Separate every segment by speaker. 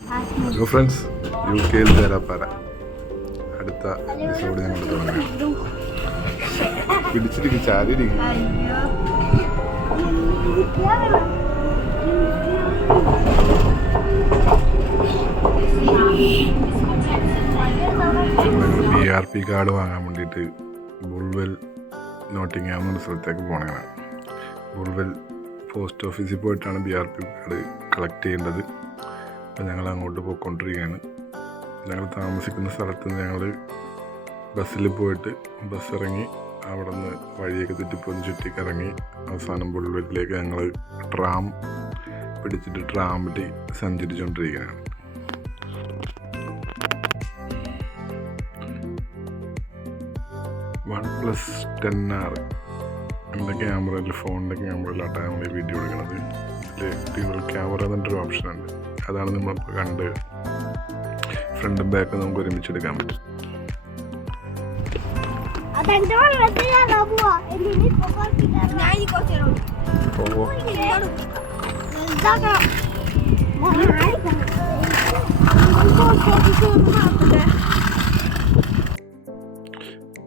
Speaker 1: Hello friends U കെയിൽ തേരാപ്പാര അടുത്ത episode ഞങ്ങൾ തുടങ്ങി. പിടിച്ചിരിക്കും ചാരിയിരിക്കും. ഞങ്ങൾ ആർ പി കാർഡ് വാങ്ങാൻ വേണ്ടിയിട്ട് ബുൾവെൽ നോട്ടിങ്ങാം എന്നൊരു സ്ഥലത്തേക്ക് പോകണതാണ് ബുൾവെൽ പോസ്റ്റ് ഓഫീസിൽ പോയിട്ടാണ് B R P card collect ചെയ്യേണ്ടത്. അപ്പോൾ ഞങ്ങൾ അങ്ങോട്ട് പോയിക്കൊണ്ടിരിക്കുകയാണ്. ഞങ്ങൾ താമസിക്കുന്ന സ്ഥലത്ത് ഞങ്ങൾ ബസ്സിൽ പോയിട്ട് ബസ് ഇറങ്ങി അവിടെ നിന്ന് വഴിയൊക്കെ തെറ്റിപ്പോന്ന് ചുറ്റി കറങ്ങി അവസാനം പുള്ളിലേക്ക് ഞങ്ങൾ ട്രാം പിടിച്ചിട്ട് ട്രാമിൽ സഞ്ചരിച്ചുകൊണ്ടിരിക്കുകയാണ് വൺ പ്ലസ് ടെൻ ആർ എന്റെ ക്യാമറയിൽ ഫോണിന്റെ ക്യാമറയിലാട്ടാണ് നമ്മൾ വീഡിയോ എടുക്കുന്നത്. ഇതിൽ ഡ്യൂവൽ ക്യാമറ എന്നിട്ടൊരു ഓപ്ഷൻ ഉണ്ട് അതാണ് നമ്മളിപ്പോൾ കണ്ട് ഫ്രണ്ടും ബാക്കും നമുക്ക് ഒരുമിച്ച് എടുക്കാൻ പറ്റും.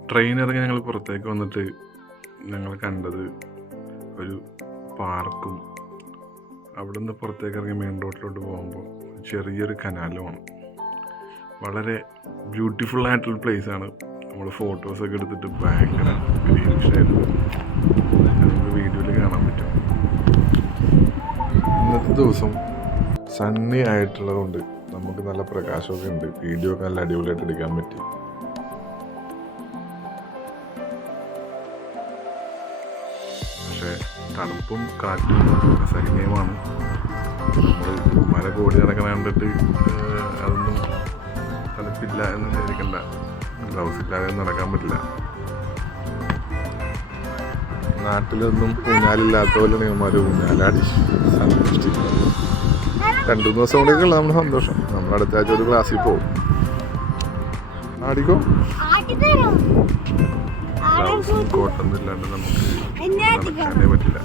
Speaker 1: ട്രെയിൻ ഇറങ്ങി ഞങ്ങൾ പുറത്തേക്ക് വന്നിട്ട് ഞങ്ങൾ കണ്ടത് ഒരു പാർക്കും അവിടെ നിന്ന് പുറത്തേക്ക് ഇറങ്ങി മെയിൻ റോഡിലോട്ട് പോകുമ്പോൾ ചെറിയൊരു കനാലുമാണ്. വളരെ ബ്യൂട്ടിഫുൾ ആയിട്ടുള്ള ആണ്. നമ്മൾ ഫോട്ടോസൊക്കെ എടുത്തിട്ട് ഭയങ്കര ഗ്രീനിഷായിരുന്നു നമുക്ക് വീഡിയോയിൽ കാണാൻ പറ്റും. ഇന്നത്തെ ദിവസം സണ്ണി ആയിട്ടുള്ളതുകൊണ്ട് നമുക്ക് നല്ല പ്രകാശമൊക്കെ ഉണ്ട്. വീഡിയോ ഒക്കെ നല്ല അടിപൊളിയായിട്ട് എടുക്കാൻ പറ്റി. പക്ഷേ തണുപ്പും കാറ്റും അസഹനീയമാണ്. നമ്മൾ മല കോടി നടക്കണ കണ്ടിട്ട് അതൊന്നും തണുപ്പില്ല എന്ന് വിചാരിക്കണ്ട. ഗ്ലൗസ് ഇല്ലാതെ ഒന്നും നടക്കാൻ പറ്റില്ല. നാട്ടിലൊന്നും ഊഞ്ഞാലില്ലാത്ത പോലെ നിയമാര് ഊഞ്ഞാലാടി രണ്ടു മൂന്ന് ദിവസം കൂടെയൊക്കെയുള്ള നമ്മുടെ സന്തോഷം. നമ്മൾ അടുത്ത ആഴ്ച ഒരു ക്ലാസ്സിൽ പോകും ആടിക്കോ? ഗ്ലൗസും കോട്ടൊന്നും ഇല്ലാണ്ട് നമുക്ക് നടക്കാനേ പറ്റില്ല.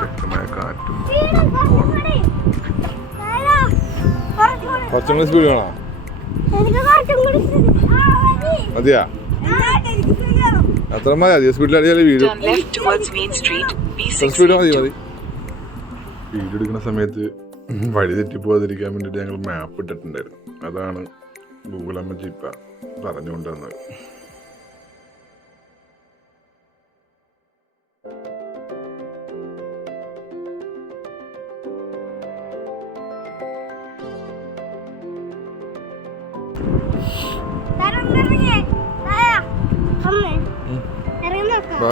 Speaker 1: ശക്തമായ കാറ്റും കുറച്ചും കൂടി സ്പീഡ് വേണോ. മതിയാ? അത്ര മതി അധികം സ്പീഡിൽ അടിയാലേ video.
Speaker 2: Turn left towards Main Street,
Speaker 1: കുറച്ച്
Speaker 2: B6
Speaker 1: സ്പീഡ് മതി മതി. വീഡിയോ എടുക്കുന്ന സമയത്ത് വഴി തെറ്റിപ്പോകാതിരിക്കാൻ വേണ്ടിയിട്ട് ഞങ്ങൾ മാപ്പ് ഇട്ടിട്ടുണ്ടായിരുന്നു. അതാണ് ഗൂഗിൾ അമ്മ ജിപ്പ പറഞ്ഞുകൊണ്ടുവന്നത്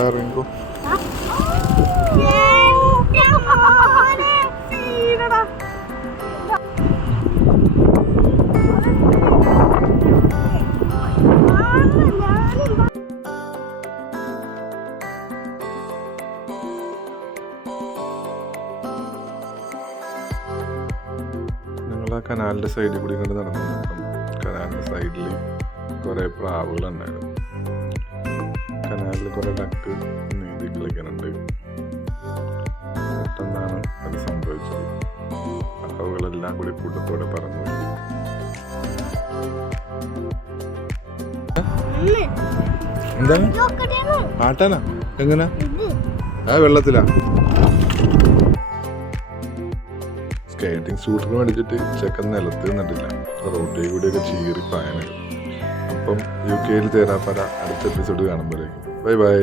Speaker 1: ഇറങ്ങിക്കോ. ഞങ്ങൾ ആ കനാലിന്റെ സൈഡിൽ കൂടി ഇങ്ങനെ നടന്നു കനാലിന്റെ സൈഡിൽ പ്രാവുകൾ പ്രാവുകളുണ്ടായിരുന്നു കനാലിൽ കുറേ ഡക്ക് നീന്തി കളിക്കാനുണ്ട് പെട്ടെന്നാണ് അത് സംഭവിച്ചത്? പ്രാവുകളെല്ലാം കൂടി കൂട്ടത്തോടെ
Speaker 3: പറഞ്ഞു.
Speaker 1: എന്താണ്. ആട്ടാനാ എങ്ങനെ. ആ വെള്ളത്തിലാ. സ്കേറ്റിംഗ് സൂട്ടർ മേടിച്ചിട്ട് ചെക്കൻ നിലത്ത് നിന്നിട്ടില്ല. റോഡിൽ കൂടിയൊക്കെ ചീറി പായനായിരുന്നു അപ്പം യു കെയിൽ തേരാപ്പര അടുത്ത എപ്പിസോഡ് കാണുമ്പോഴേക്കും. Bye bye